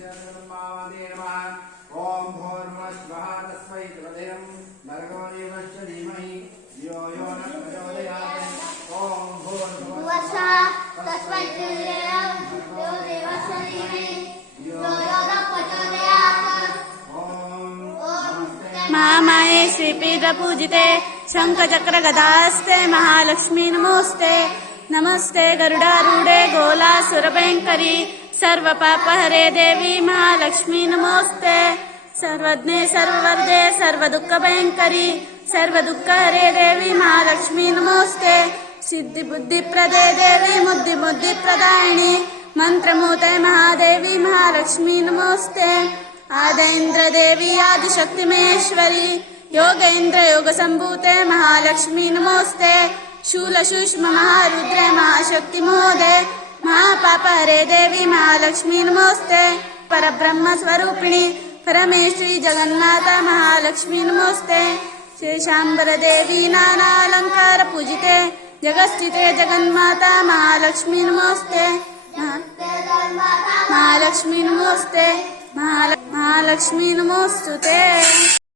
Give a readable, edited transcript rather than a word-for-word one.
ब्रह्मावते नमः। ओम भूर्भुवस्सुवः तस्मै तदेवं भर्गो देवस्य धीमहि धियो यो न प्रचोदयात्। ओम भूर्भुवस्सुवः तस्मै तदेवं भर्गो देवस्य धीमहि धियो यो न प्रचोदयात्। महामाये श्रीपीठ पूजिते शंख चक्र गदास्ते महालक्ष्मी नमोस्ते। नमस्ते गरुडारूढे गोलासुरभयंकरी सर्वपापहरे देवी महालक्ष्मी नमोस्ते। सर्वज्ञे सर्ववर्धे सर्वदुःखभयंकरी सर्वदुःखहरे देवी महालक्ष्मी नमोस्ते। सिद्धि बुद्धि प्रदे देवी मुद्धि बुद्धि प्रदायिनी मंत्रमूते महादेवी महालक्ष्मी नमोस्ते। आदेन्द्र देवी आदिशक्ति महेश्वरी योगेन्द्र योग संभूते महालक्ष्मी नमोस्ते। शूल सूक्ष्म महारुद्रे महाशक्ति मोदे महापाप हरे देवी महालक्ष्मी नमोस्ते। परब्रह्म स्वरूपिणी परमेश्वरी जगन्माता महालक्ष्मी नमोस्ते। शेषांबर देवी नाना अलंकार पूजिते जगस्थिते जगन्माता महालक्ष्मी नमोस्ते। महालक्ष्मी नमोस्ते महालक्ष्मी नमोस्तुते।